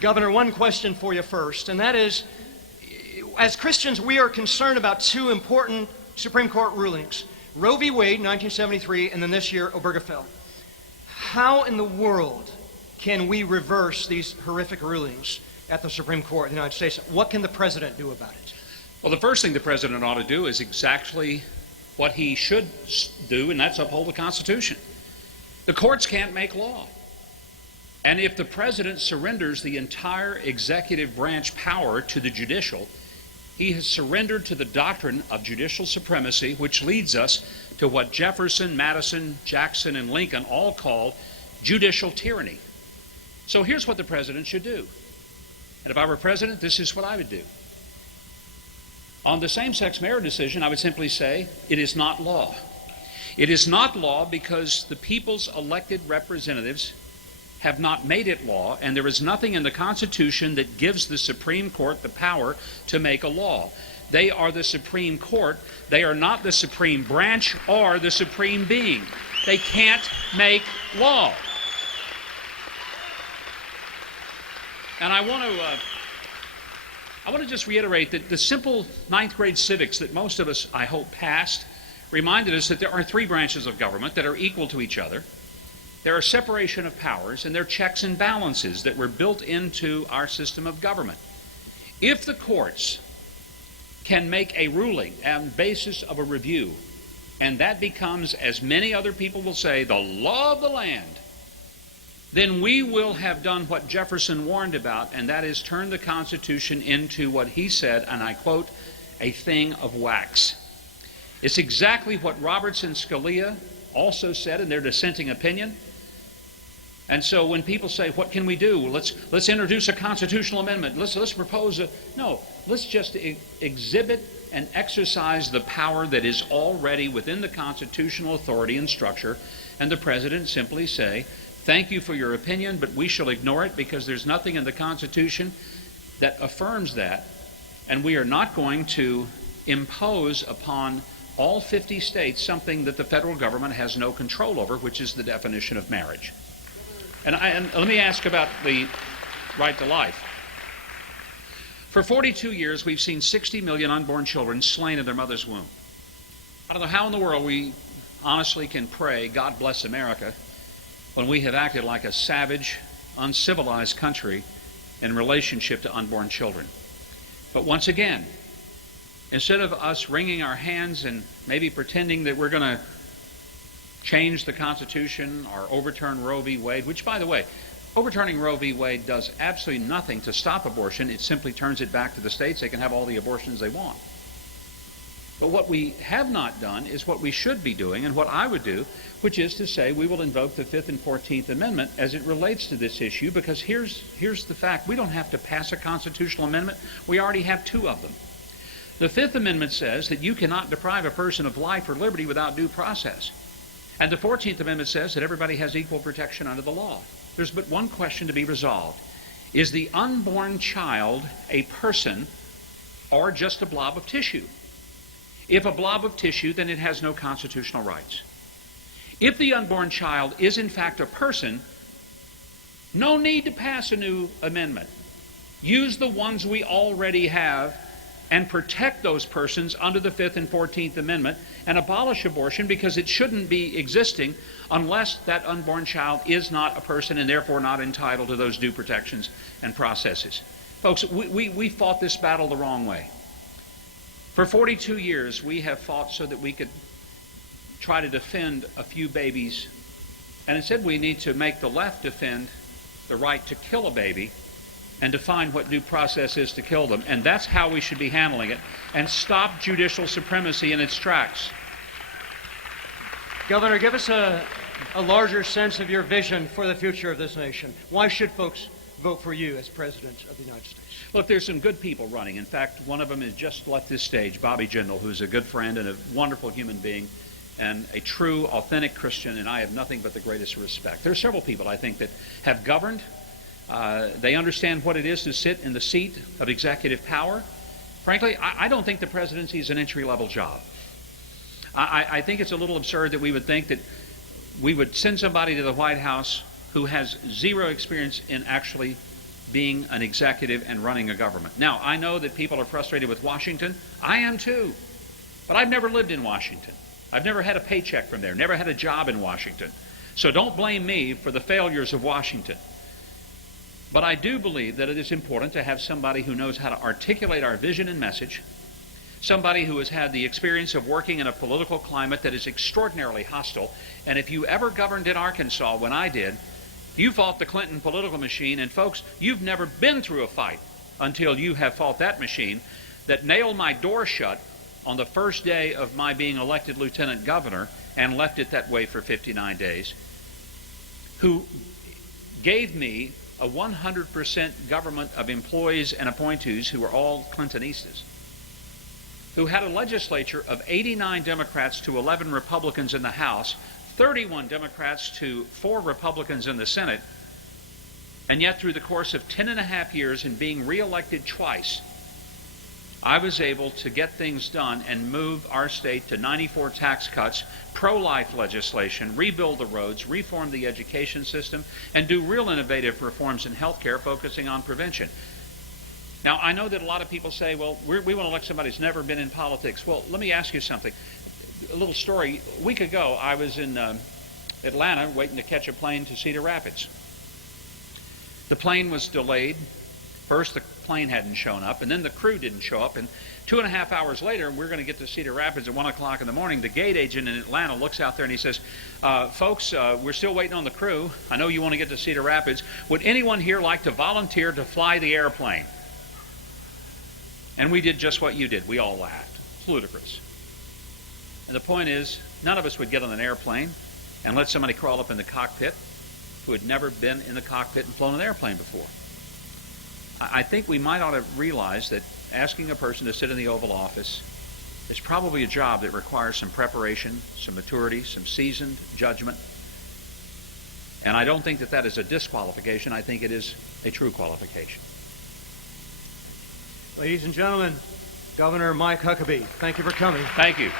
Governor, one question for you first, and that is, as Christians, we are concerned about two important Supreme Court rulings. Roe v. Wade, 1973, and then this year, Obergefell. How in the world can we reverse these horrific rulings at the Supreme Court of the United States? What can the President do about it? Well, the first thing the President ought to do is exactly what he should do, and that's uphold the Constitution. The courts can't make law. And if the President surrenders the entire executive branch power to the judicial, he has surrendered to the doctrine of judicial supremacy, which leads us to what Jefferson, Madison, Jackson, and Lincoln all called judicial tyranny. So here's what the President should do. And if I were President, this is what I would do. On the same-sex marriage decision, I would simply say, it is not law. It is not law because the people's elected representatives have not made it law, and there is nothing in the Constitution that gives the Supreme Court the power to make a law. They are the Supreme Court. They are not the Supreme Branch or the Supreme Being. They can't make law. And I want to just reiterate that the simple ninth grade civics that most of us, I hope, passed reminded us that there are three branches of government that are equal to each other. There are separation of powers, and there are checks and balances that were built into our system of government. If the courts can make a ruling on the basis of a review, and that becomes, as many other people will say, the law of the land, then we will have done what Jefferson warned about, and that is turn the Constitution into what he said, and I quote, a thing of wax. It's exactly what Roberts and Scalia also said in their dissenting opinion. And so when people say, what can we do? Let's introduce a constitutional amendment. Let's propose a... No, let's just exhibit and exercise the power that is already within the constitutional authority and structure, and the President simply say, thank you for your opinion, but we shall ignore it because there's nothing in the Constitution that affirms that, and we are not going to impose upon all 50 states something that the federal government has no control over, which is the definition of marriage. And let me ask about the right to life. For 42 years, we've seen 60 million unborn children slain in their mother's womb. I don't know how in the world we honestly can pray, God bless America, when we have acted like a savage, uncivilized country in relationship to unborn children. But once again, instead of us wringing our hands and maybe pretending that we're going to change the Constitution or overturn Roe v. Wade, which, by the way, overturning Roe v. Wade does absolutely nothing to stop abortion. It simply turns it back to the states. They can have all the abortions they want. But what we have not done is what we should be doing and what I would do, which is to say we will invoke the 5th and 14th Amendment as it relates to this issue, because here's the fact. We don't have to pass a constitutional amendment. We already have two of them. The 5th Amendment says that you cannot deprive a person of life or liberty without due process. And the 14th Amendment says that everybody has equal protection under the law. There's but one question to be resolved. Is the unborn child a person or just a blob of tissue? If a blob of tissue, then it has no constitutional rights. If the unborn child is in fact a person, no need to pass a new amendment. Use the ones we already have and protect those persons under the 5th and 14th Amendment and abolish abortion, because it shouldn't be existing unless that unborn child is not a person and therefore not entitled to those due protections and processes. Folks, we fought this battle the wrong way. For 42 years, we have fought so that we could try to defend a few babies, and instead we need to make the left defend the right to kill a baby and define what due process is to kill them. And that's how we should be handling it, and stop judicial supremacy in its tracks. Governor, give us a larger sense of your vision for the future of this nation. Why should folks vote for you as President of the United States? Look, there's some good people running. In fact, one of them has just left this stage, Bobby Jindal, who's a good friend and a wonderful human being and a true, authentic Christian, and I have nothing but the greatest respect. There are several people, I think, that have governed. They understand what it is to sit in the seat of executive power. Frankly, I don't think the presidency is an entry-level job. I think it's a little absurd that we would think that we would send somebody to the White House who has zero experience in actually being an executive and running a government. Now, I know that people are frustrated with Washington. I am too. But I've never lived in Washington. I've never had a paycheck from there, never had a job in Washington. So don't blame me for the failures of Washington. But I do believe that it is important to have somebody who knows how to articulate our vision and message, somebody who has had the experience of working in a political climate that is extraordinarily hostile. And if you ever governed in Arkansas, when I did, you fought the Clinton political machine, and folks, you've never been through a fight until you have fought that machine that nailed my door shut on the first day of my being elected lieutenant governor and left it that way for 59 days, who gave me a 100% government of employees and appointees who were all Clintonistas, who had a legislature of 89 Democrats to 11 Republicans in the House, 31 Democrats to 4 Republicans in the Senate, and yet through the course of 10.5 years and being reelected twice, I was able to get things done and move our state to 94 tax cuts, pro-life legislation, rebuild the roads, reform the education system, and do real innovative reforms in health care focusing on prevention. Now, I know that a lot of people say, well, we want to elect somebody who's never been in politics. Well, let me ask you something. A little story. A week ago, I was in Atlanta waiting to catch a plane to Cedar Rapids. The plane was delayed. First, the plane hadn't shown up, and then the crew didn't show up. And 2.5 hours later, we're going to get to Cedar Rapids at 1 o'clock in the morning. The gate agent in Atlanta looks out there and he says, folks, we're still waiting on the crew. I know you want to get to Cedar Rapids. Would anyone here like to volunteer to fly the airplane? And we did just what you did. We all laughed. It's ludicrous. And the point is, none of us would get on an airplane and let somebody crawl up in the cockpit who had never been in the cockpit and flown an airplane before. I think we might ought to realize that asking a person to sit in the Oval Office is probably a job that requires some preparation, some maturity, some seasoned judgment. And I don't think that that is a disqualification. I think it is a true qualification. Ladies and gentlemen, Governor Mike Huckabee, thank you for coming. Thank you.